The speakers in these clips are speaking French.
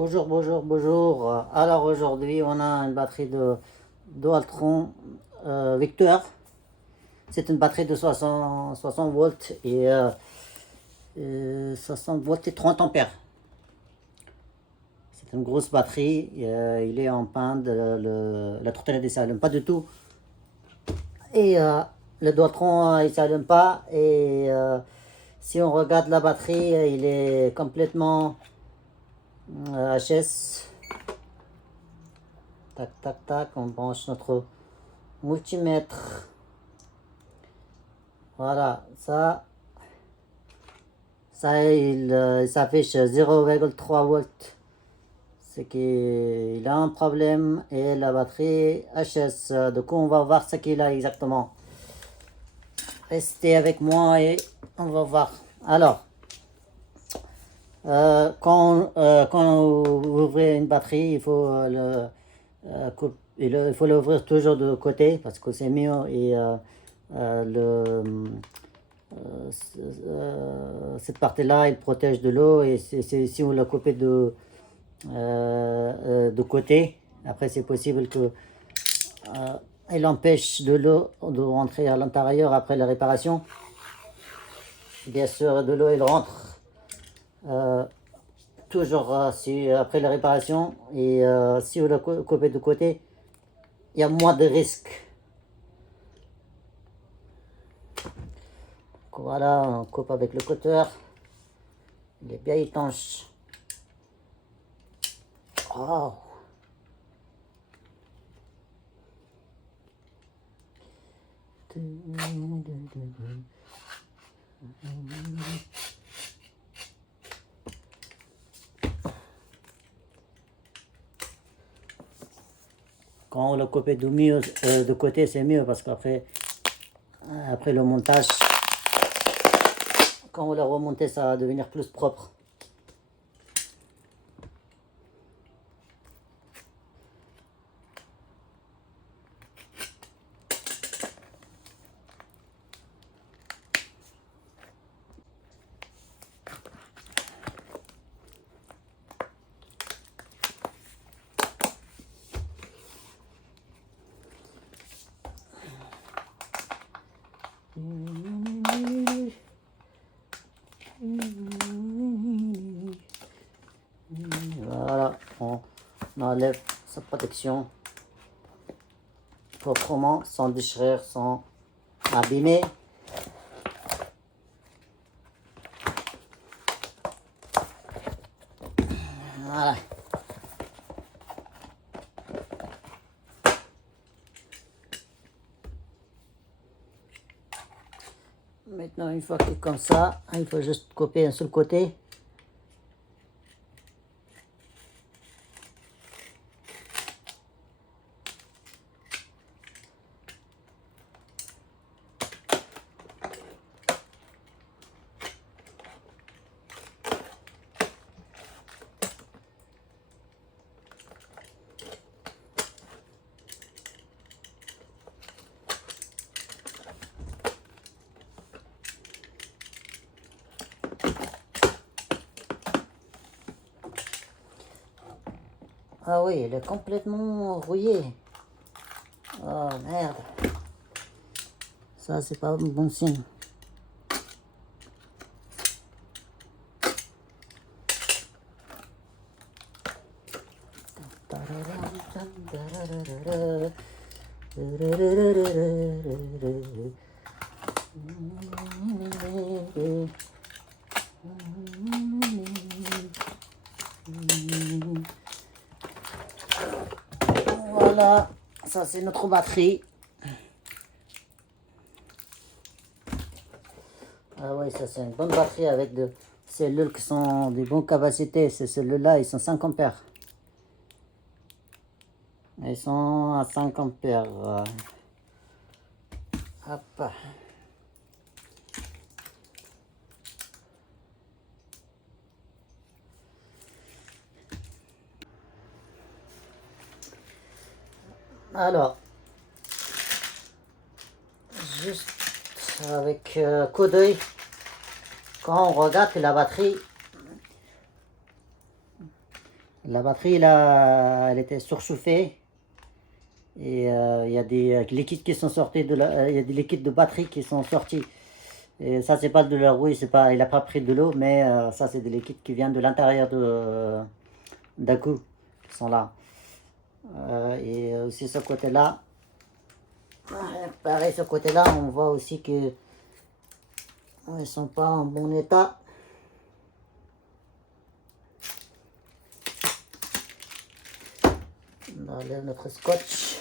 Bonjour, bonjour, bonjour. Alors aujourd'hui, on a une batterie de Dualtron Victor. C'est une batterie de 60 volts et 60 volts et 30 ampères. C'est une grosse batterie. Il est en panne. La tourtelle ne s'allume pas du tout. Et le Dualtron, il ne s'allume pas. Et si on regarde la batterie, il est complètement HS. Tac, tac, tac, on branche notre multimètre. Voilà, il s'affiche 0,3 volts. C'est qu'il a un problème et la batterie HS. Du coup, on va voir ce qu'il a exactement. Restez avec moi et on va voir. Alors, quand vous ouvrez une batterie, il faut il faut l'ouvrir toujours de côté parce que c'est mieux et cette partie-là, il protège de l'eau et si vous la coupez de côté, après c'est possible que elle empêche de l'eau de rentrer à l'intérieur après la réparation. Bien sûr, de l'eau, elle rentre toujours après la réparation et si vous la coupez de côté, il y a moins de risques. Voilà, on coupe avec le cutter. Il est bien étanche. Oh. Quand on le coupe de côté, c'est mieux parce qu'après après le montage, quand on l'a remonté, ça va devenir plus propre. Voilà, on enlève sa protection proprement, sans déchirer, sans abîmer. Voilà. Maintenant, une fois que comme ça, il faut juste couper un seul côté. Ah oui, elle est complètement rouillée. Oh merde. Ça, c'est pas un bon signe. Voilà, ça c'est notre batterie. Ah oui, ça c'est une bonne batterie avec des cellules qui sont de bonnes capacités. Ces cellules-là, ils sont 5 ampères. Ils sont à 5 ampères. Hop. Alors, juste avec coup d'œil, quand on regarde la batterie La batterie, là, elle était surchauffée. Et il y a des liquides qui sont sortis il y a des liquides de batterie qui sont sortis. Et ça, c'est pas de la rouille, c'est pas, il a pas pris de l'eau, mais ça, c'est des liquides qui viennent de l'intérieur d'Aku, qui sont là. Et aussi ce côté-là, pareil, ce côté-là, on voit aussi que ils sont pas en bon état. On enlève notre scotch.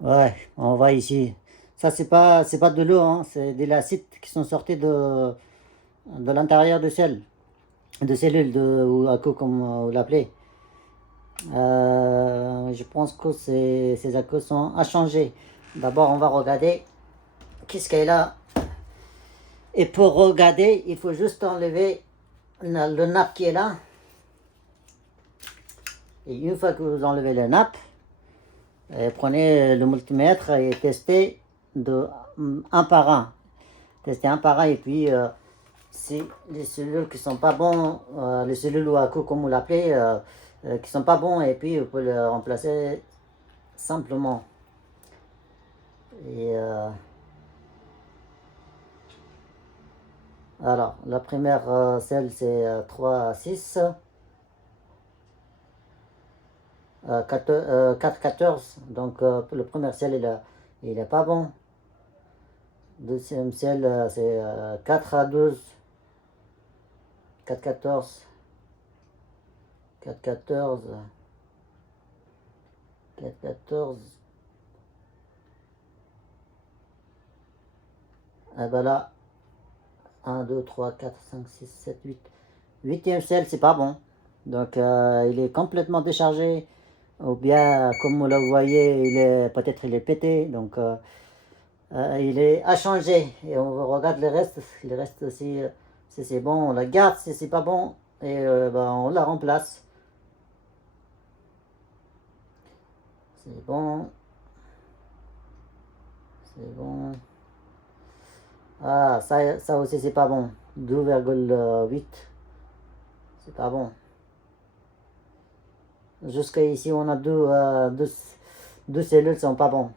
Ouais, on voit ici. Ça, c'est pas de l'eau, hein, c'est des lacites qui sont sortis de l'intérieur de cellules, ou ACO comme vous l'appelez. Je pense que ces ACO sont à changer. D'abord, on va regarder qu'est-ce qu'il y a là. Et pour regarder, il faut juste enlever le nappe qui est là. Et une fois que vous enlevez le nappe, prenez le multimètre et testez un par un. Testez un par un et puis si les cellules qui sont pas bons, les cellules ou ACO comme vous l'appelez, qui sont pas bons, et puis vous pouvez les remplacer simplement. Et alors, la première celle c'est 3 à 6. 4,14. Donc le premier ciel il est pas bon. Deuxième ciel c'est 4 à 12. 4,14. 4,14. 4,14. Et ben là, 1, 2, 3, 4, 5, 6, 7, 8. Huitième ciel, c'est pas bon. Donc il est complètement déchargé. Ou bien, comme vous le voyez, peut-être il est pété. Donc il est à changer. Et on regarde le reste. Le reste aussi, si c'est bon, on la garde. Si c'est pas bon, et on la remplace. C'est bon. C'est bon. Ah, ça aussi, c'est pas bon. 2,8. C'est pas bon. Jusqu'à ici, on a deux cellules qui sont pas bons.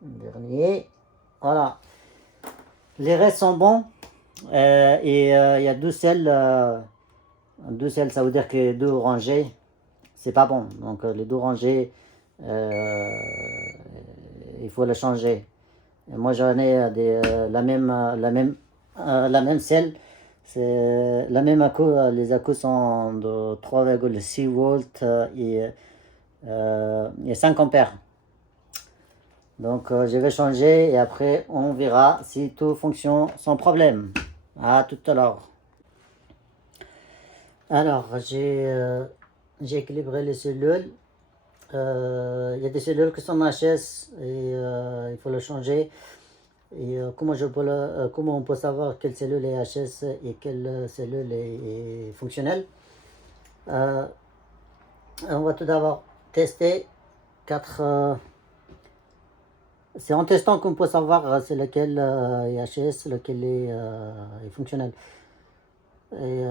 Dernier. Voilà. Les restes sont bons. Et il y a 12 selles. 12 selles, ça veut dire que 2 rangées, c'est pas bon. Donc les 2 rangées, il faut les changer. Et moi j'en ai la même selle. C'est la même ACO. Les ACO sont de 3,6 volts et 5 ampères. Donc je vais changer et après on verra si tout fonctionne sans problème. À tout à l'heure. Alors j'ai équilibré les cellules. Il y a des cellules qui sont HS et il faut le changer. Et comment on peut savoir quelle cellule est HS et quelle cellule est fonctionnelle? On va tout d'abord tester 4. C'est en testant qu'on peut savoir c'est lequel est HS, lequel est fonctionnel. Et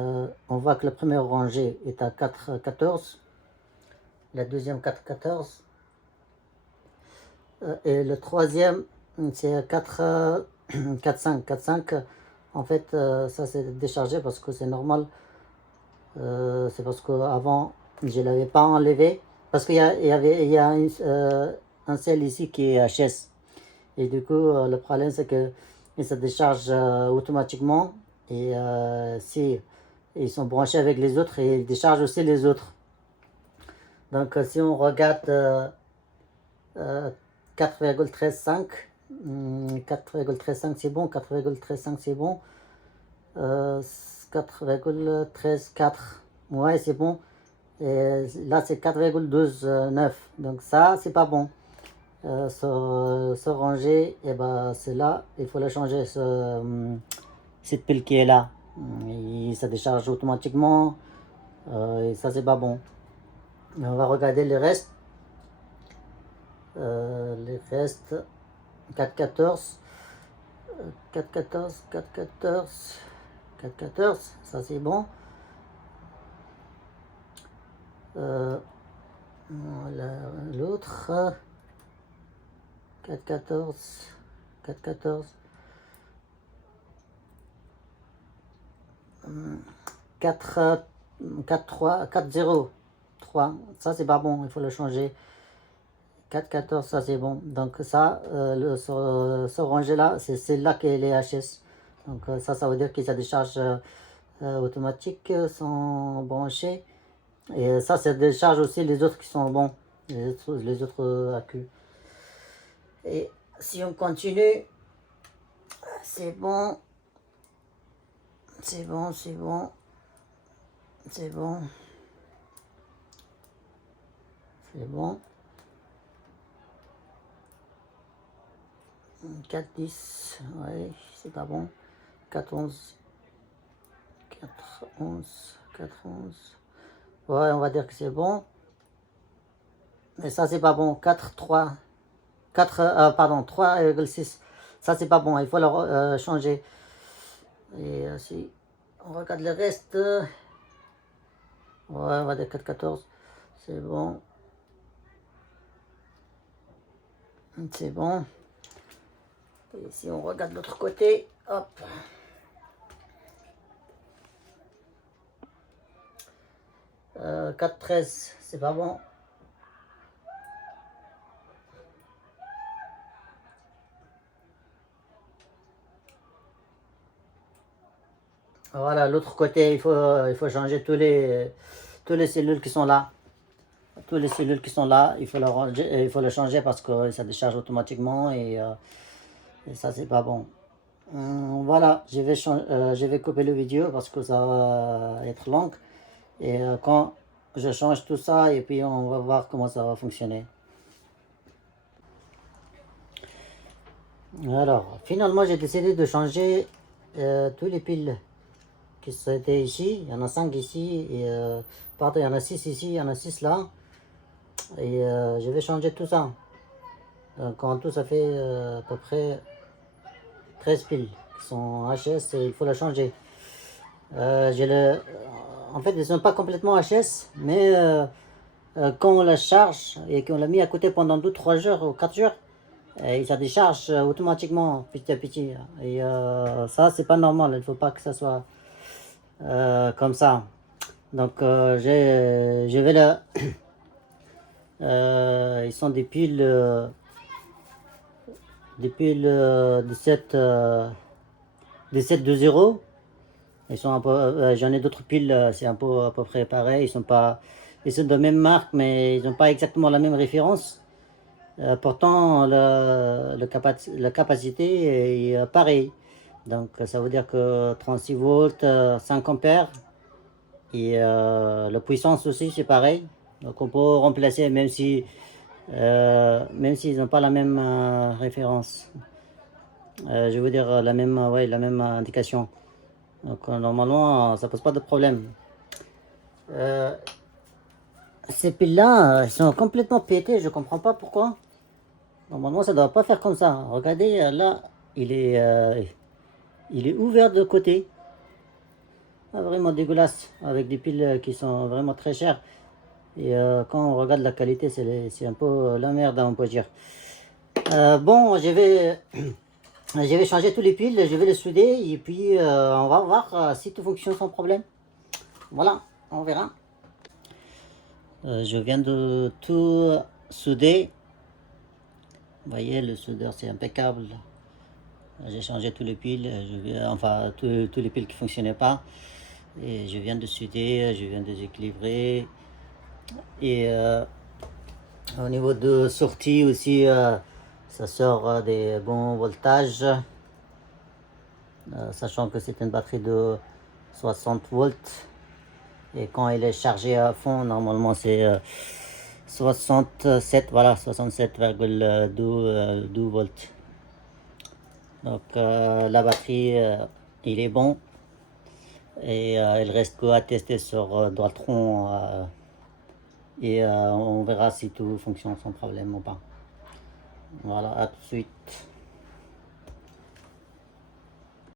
on voit que la première rangée est à 4,14, la deuxième 4,14 et le troisième c'est 4,5. 4,5. En fait, ça c'est déchargé parce que c'est normal. C'est parce qu'avant je ne l'avais pas enlevé parce qu'il y a un sel ici qui est HS. Et du coup, le problème, c'est que ça décharge automatiquement. Et si ils sont branchés avec les autres, et ils déchargent aussi les autres. Donc, si on regarde 4,135, 4,35 c'est bon, 4,35 c'est bon, 4,134, ouais, c'est bon. Et là, c'est 4,12,9. Donc ça, c'est pas bon. Ce rangé, et ben, c'est là, il faut le changer, cette pile qui est là. Ça décharge automatiquement. Et ça, c'est pas bon. On va regarder les restes. Les restes, 4,14. 4,14, 4,14, 4,14, ça c'est bon. Voilà, l'autre, 4,14, 4,14, 4, 4,3, 4,03, ça c'est pas bon, il faut le changer. 4,14, ça c'est bon. Donc ça, ce rangé-là, c'est celle-là qui est les HS. Donc ça veut dire que ça décharge automatique sont branchés. Et ça décharge aussi les autres qui sont bons, les autres accus. Et si on continue, c'est bon, c'est bon, c'est bon, c'est bon, c'est bon. 4,10, ouais, c'est pas bon. 4,11, 4,11, 4,11. Ouais, on va dire que c'est bon. Mais ça, c'est pas bon. 4,3, 3,6. Ça, c'est pas bon. Il faut le changer. Et si on regarde le reste, ouais, on va dire 4,14. C'est bon. C'est bon. Et si on regarde l'autre côté, hop. 4,13, c'est pas bon. Voilà, l'autre côté, il faut changer tous les cellules qui sont là. Tous les cellules qui sont là, il faut le changer parce que ça décharge automatiquement et ça, c'est pas bon. Voilà, je vais couper le vidéo parce que ça va être long. Et quand je change tout ça, et puis on va voir comment ça va fonctionner. Alors, finalement, j'ai décidé de changer tous les piles qui étaient ici. Il y en a 5 ici, et pardon, il y en a 6 ici, il y en a 6 là. Et je vais changer tout ça. Donc, en tout, ça fait à peu près 13 piles qui sont HS et il faut la changer. En fait, ils ne sont pas complètement HS, mais quand on la charge et qu'on l'a mis à côté pendant 2-3 jours ou 4 jours, et ça décharge automatiquement petit à petit. Et ça, c'est pas normal. Il ne faut pas que ça soit comme ça. Donc, je vais là. Ils sont des piles 17,20. Ils sont j'en ai d'autres piles, c'est un peu à peu près pareil. Ils sont de même marque, mais ils n'ont pas exactement la même référence. Pourtant, la capacité est pareille. Donc, ça veut dire que 36 volts, 5 ampères. Et la puissance aussi, c'est pareil. Donc, on peut remplacer, même s'ils n'ont pas la même référence. Je veux dire, la même indication. Donc, normalement, ça pose pas de problème. Ces piles-là, ils sont complètement pétés. Je comprends pas pourquoi. Normalement, ça ne doit pas faire comme ça. Regardez, là, il est ouvert de côté. Ah, vraiment dégueulasse. Avec des piles qui sont vraiment très chères. Et quand on regarde la qualité, c'est un peu la merde, on peut dire. Bon, je vais changer tous les piles, je vais les souder. Et puis, on va voir si tout fonctionne sans problème. Voilà, on verra. Je viens de tout souder. Vous voyez, le soudeur, c'est impeccable. J'ai changé tous les piles, tous les piles qui ne fonctionnaient pas. Et je viens de souder, je viens de déséquilibrer. Et au niveau de sortie aussi, ça sort des bons voltages. Sachant que c'est une batterie de 60 volts. Et quand il est chargé à fond, normalement c'est 67, voilà, 67,2 volts. Donc la batterie, il est bon. Et il reste qu'à tester sur Dualtron et on verra si tout fonctionne sans problème ou pas. Voilà, à tout de suite.